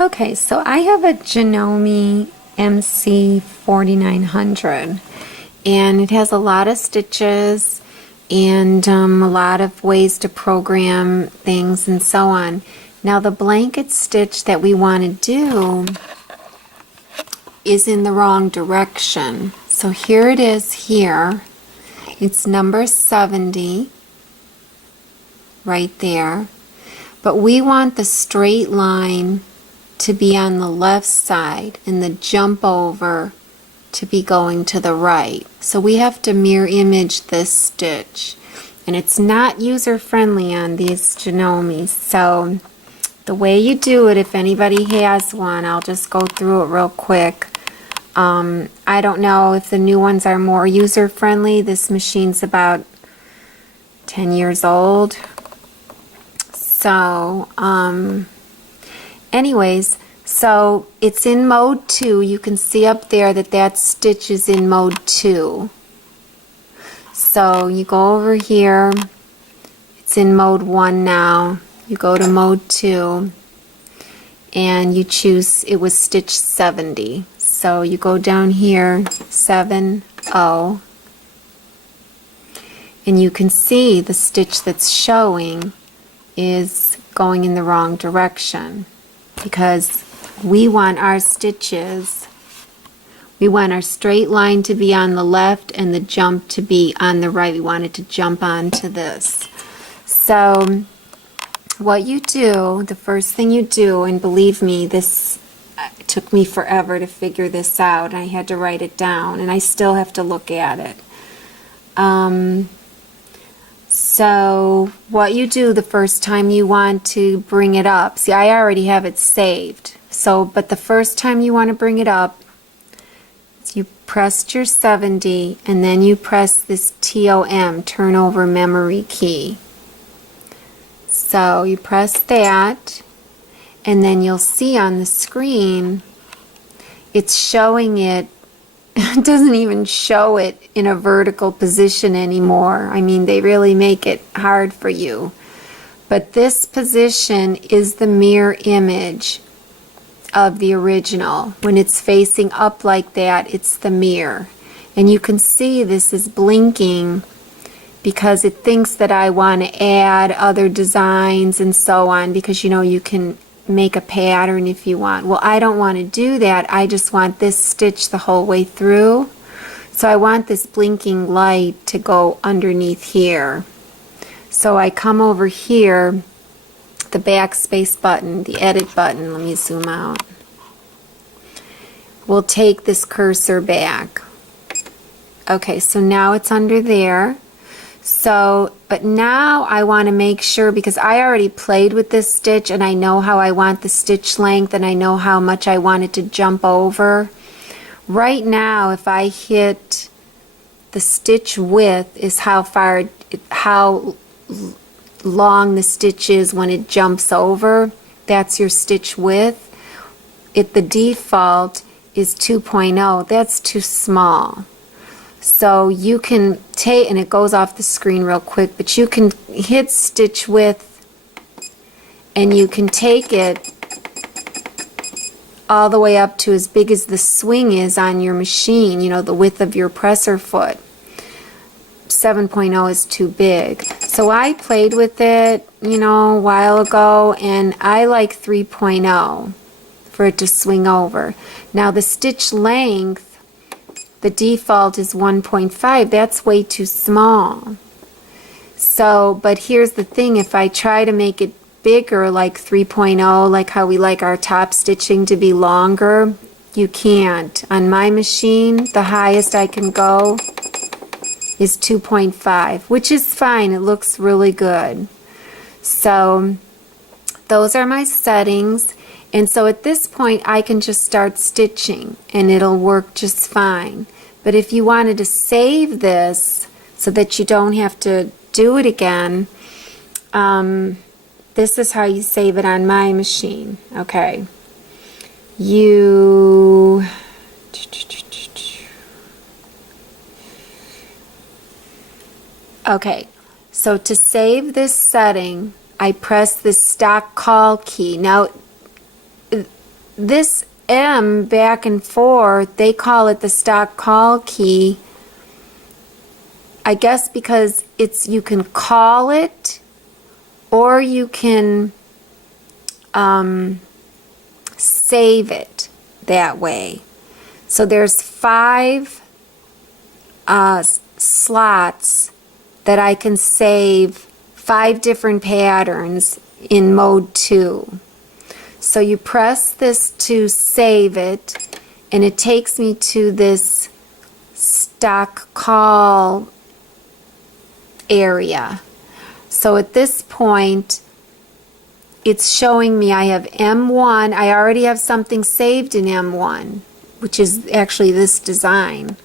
Okay, so I have a Janome MC 4900 and it has a lot of stitches and a lot of ways to program things and so on. Now the blanket stitch that we want to do is in the wrong direction. So here it is here. It's number 70 right there. But we want the straight line to be on the left side and the jump over to be going to the right. So we have to mirror image this stitch. And it's not user friendly on these Janomes. So the way you do it, if anybody has one, I'll just go through it real quick. I don't know if the new ones are more user friendly. This machine's about 10 years old. So, anyways, so it's in mode 2. You can see up there that that stitch is in mode 2. So you go over here. It's in mode 1 now. You go to mode 2 and you choose, it was stitch 70. So you go down here, 70, and you can see the stitch that's showing is going in the wrong direction because we want our stitches, we want our straight line to be on the left and the jump to be on the right. We want it to jump onto this. So what you do, the first thing you do, and believe me, this took me forever to figure this out. I had to write it down and I still have to look at it. So what you do the first time you want to bring it up, see, I already have it saved. So, but the first time you want to bring it up, you pressed your 70 and then you press this TOM, turn over memory key. So you press that and then you'll see on the screen it's showing it. It doesn't even show it in a vertical position anymore. I mean, they really make it hard for you. But this position is the mirror image of the original. When it's facing up like that, it's the mirror. And you can see this is blinking because it thinks that I want to add other designs and so on, because you know you can make a pattern if you want. Well, I don't want to do that. I just want this stitch the whole way through. So I want this blinking light to go underneath here. So I come over here, the backspace button, the edit button, let me zoom out. We'll take this cursor back. Okay, so now it's under there. So, but now I want to make sure, because I already played with this stitch and I know how I want the stitch length and I know how much I want it to jump over. Right now, if I hit the stitch width is how far, how long the stitch is when it jumps over. That's your stitch width. The default is 2.0. That's too small. So you can take, and it goes off the screen real quick, but you can hit stitch width and you can take it all the way up to as big as the swing is on your machine, you know, the width of your presser foot. 7.0 is too big. So I played with it, you know, a while ago, and I like 3.0 for it to swing over. Now the stitch length, the default is 1.5. That's way too small. So, but here's the thing, if I try to make it bigger, like 3.0, like how we like our top stitching to be longer, you can't. On my machine, the highest I can go is 2.5, which is fine. It looks really good. So those are my settings. And so at this point I can just start stitching and it'll work just fine. But if you wanted to save this so that you don't have to do it again, this is how you save it on my machine. Okay. Okay, so to save this setting, I press the stock call key. Now, this M back and forth, they call it the stock call key. I guess because you can call it, or you can save it that way. So there's 5 slots that I can save 5 different patterns in mode 2. So you press this to save it, and it takes me to this stock call area. So at this point, it's showing me I have M1. I already have something saved in M1, which is actually this design.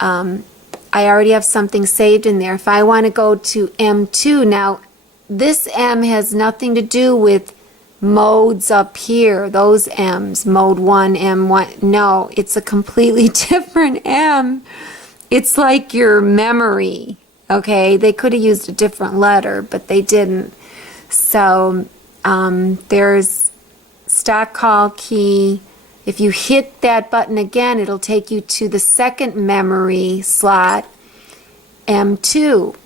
I already have something saved in there. If I want to go to M2, now this M has nothing to do with modes up here, those M's, mode 1, M1. No, it's a completely different M. It's like your memory, okay? They could have used a different letter, but they didn't. So there's stock call key. If you hit that button again, it'll take you to the second memory slot, M2.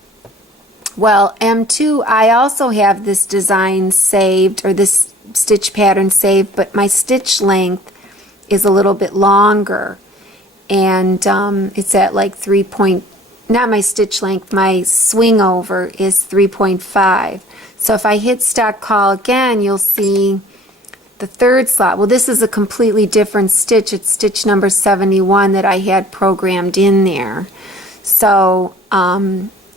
Well, M2, I also have this design saved, or this stitch pattern saved, but my stitch length is a little bit longer. And it's at like 3 point, not my stitch length, my swing over is 3.5. So if I hit stock call again, you'll see the third slot. Well, this is a completely different stitch. It's stitch number 71 that I had programmed in there. So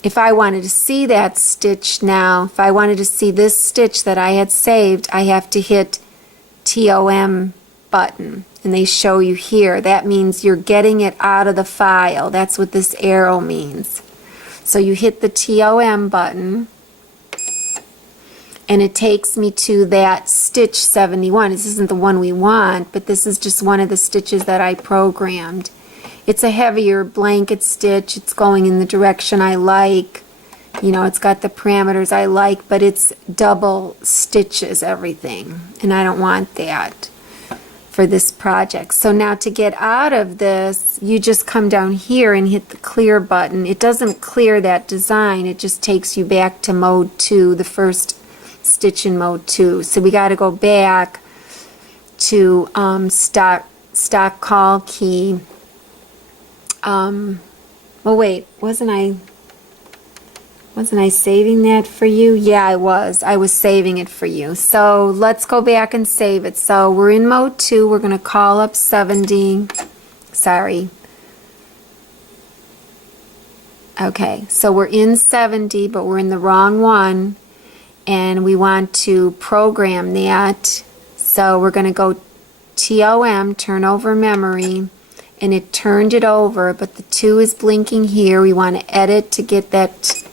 if I wanted to see that stitch now, if I wanted to see this stitch that I had saved, I have to hit TOM button, and they show you here. That means you're getting it out of the file. That's what this arrow means. So you hit the TOM button, and it takes me to that stitch 71. This isn't the one we want, but this is just one of the stitches that I programmed. It's a heavier blanket stitch. It's going in the direction I like. You know, it's got the parameters I like, but it's double stitches everything, and I don't want that for this project. So now to get out of this, you just come down here and hit the clear button. It doesn't clear that design. It just takes you back to mode 2, the first stitch in mode 2. So we got to go back to stock call key. Well, wait, wasn't I saving that for you? Yeah, I was. I was saving it for you. So let's go back and save it. So we're in mode 2. We're going to call up 70. Sorry. Okay, so we're in 70, but we're in the wrong one, and we want to program that. So we're going to go TOM, turn over memory, and it turned it over, but the 2 is blinking here. We want to edit to get that.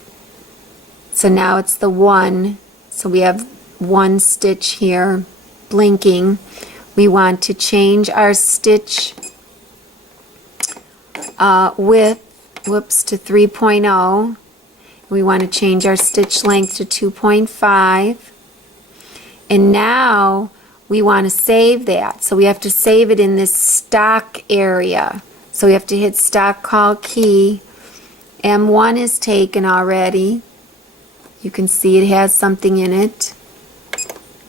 So now it's the 1. So we have 1 stitch here blinking. We want to change our stitch width, to 3.0. We want to change our stitch length to 2.5. And now we want to save that. So we have to save it in this stock area. So we have to hit stock call key. M1 is taken already. You can see it has something in it.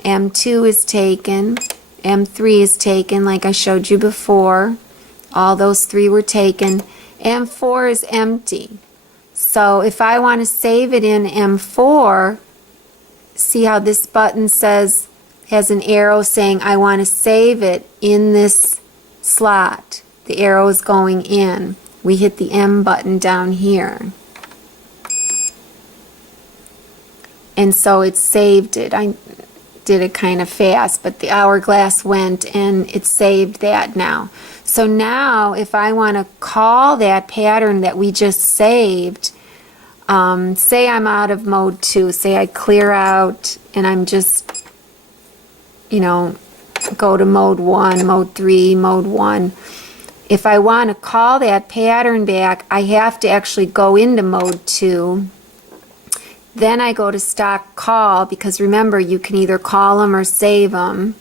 M2 is taken. M3 is taken like I showed you before. All those 3 were taken. M4 is empty. So if I want to save it in M4, see how this button has an arrow saying I want to save it in this slot. The arrow is going in. We hit the M button down here. And so it saved it. I did it kind of fast, but the hourglass went and it saved that now. So now if I want to call that pattern that we just saved, say I'm out of mode 2, say I clear out and I'm just, you know, go to mode 1, mode 3, mode 1. If I want to call that pattern back, I have to actually go into mode 2. Then I go to stock call, because remember, you can either call them or save them.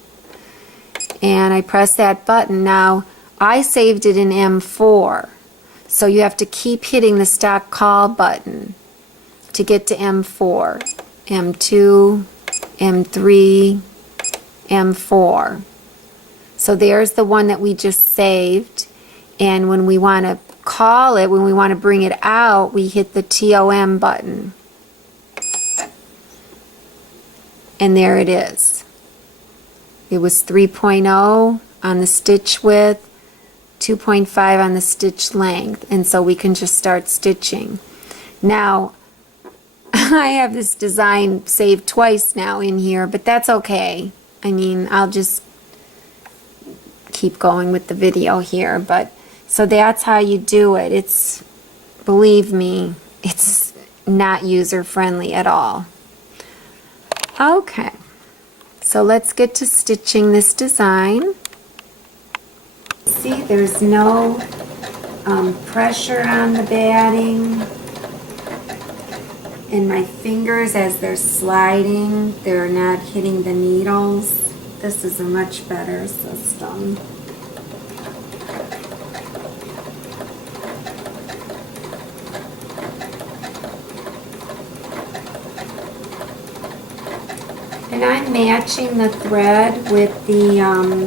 and I press that button. Now, I saved it in M4, so you have to keep hitting the stop call button to get to M4, M2, M3, M4. So there's the one that we just saved, and when we want to call it, when we want to bring it out, we hit the TOM button. And there it is. It was 3.0 on the stitch width, 2.5 on the stitch length, and so we can just start stitching. Now, I have this design saved twice now in here, but that's okay. I mean, I'll just keep going with the video here, but so that's how you do it. It's, believe me, it's not user-friendly at all. Okay, so let's get to stitching this design. See, there's no pressure on the batting, and my fingers, as they're sliding, they're not hitting the needles. This is a much better system. And I'm matching the thread with the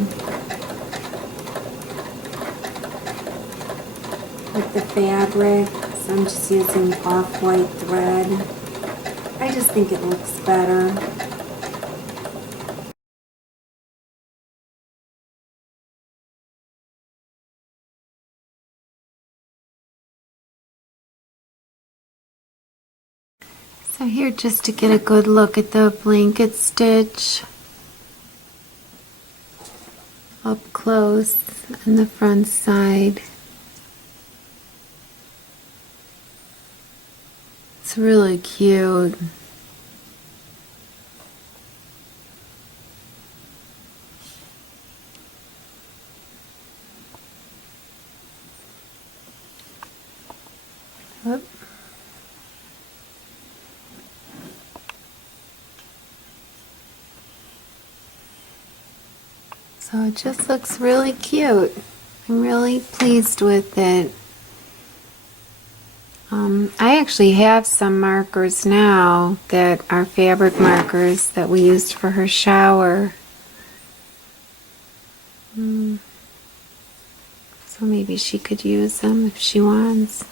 fabric, so I'm just using off-white thread. I just think it looks better. So here, just to get a good look at the blanket stitch up close on the front side. It's really cute. Whoop. So it just looks really cute. I'm really pleased with it. I actually have some markers now that are fabric markers that we used for her shower. So maybe she could use them if she wants.